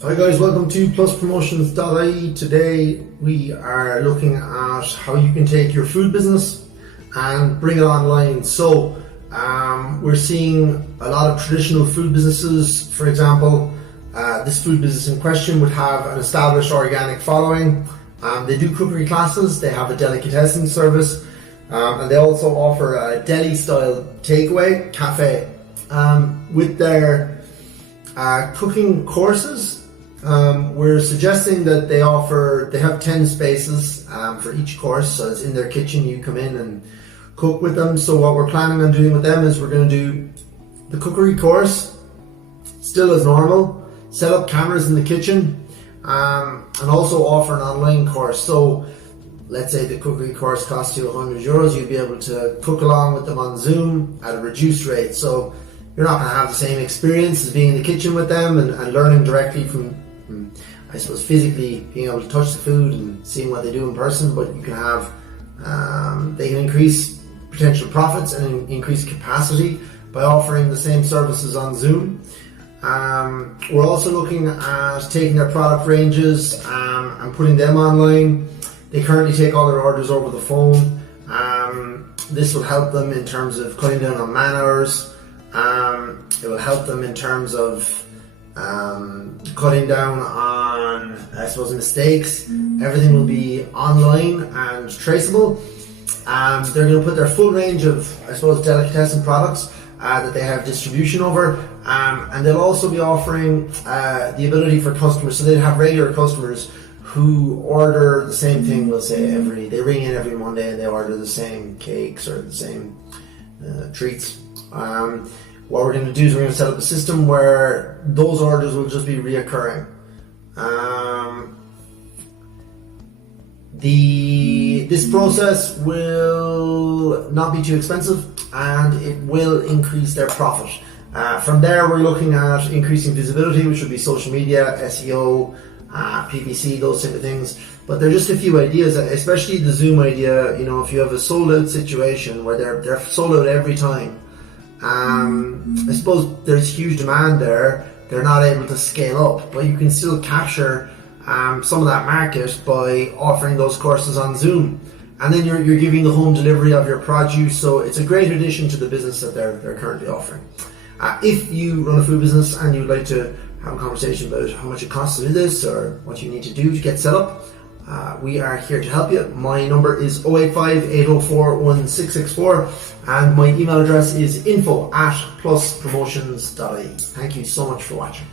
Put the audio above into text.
Hi guys, welcome to pluspromotions.ie. Today we are looking at how you can take your food business and bring it online. So we're seeing a lot of traditional food businesses. For example, this food business in question would have an established organic following. They do cookery classes, they have a delicatessen service, and they also offer a deli style takeaway cafe. With their cooking courses, we're suggesting that they have 10 spaces for each course, so it's in their kitchen. You come in and cook with them. So what we're planning on doing with them is we're going to do the cookery course still as normal, set up cameras in the kitchen, and also offer an online course. So let's say the cookery course costs you €100, you'll be able to cook along with them on Zoom at a reduced rate. So you're not going to have the same experience as being in the kitchen with them and learning directly from, I suppose, physically being able to touch the food and seeing what they do in person, but you can have, they can increase potential profits and increase capacity by offering the same services on Zoom. We're also looking at taking their product ranges and putting them online. They currently take all their orders over the phone. This will help them in terms of cutting down on man hours. It will help them in terms of cutting down on, I suppose, mistakes. Everything will be online and traceable. They're going to put their full range of, I suppose, delicatessen products that they have distribution over, and they'll also be offering the ability for customers, so they'll have regular customers who order the same thing. We'll say they ring in every Monday and they order the same cakes or the same treats. What we're going to do is we're going to set up a system where those orders will just be reoccurring. This process will not be too expensive and it will increase their profit. From there, we're looking at increasing visibility, which would be social media, SEO, PPC, those type of things. But they're just a few ideas, especially the Zoom idea. You know, if you have a sold out situation where they're sold out every time, I suppose there's huge demand there. They're not able to scale up, but you can still capture some of that market by offering those courses on Zoom. And then you're giving the home delivery of your produce, so it's a great addition to the business that they're currently offering. If you run a food business and you'd like to have a conversation about how much it costs to do this or what you need to do to get set up, we are here to help you. My number is 085-804-1664 and my email address is info@pluspromotions.ie. Thank you so much for watching.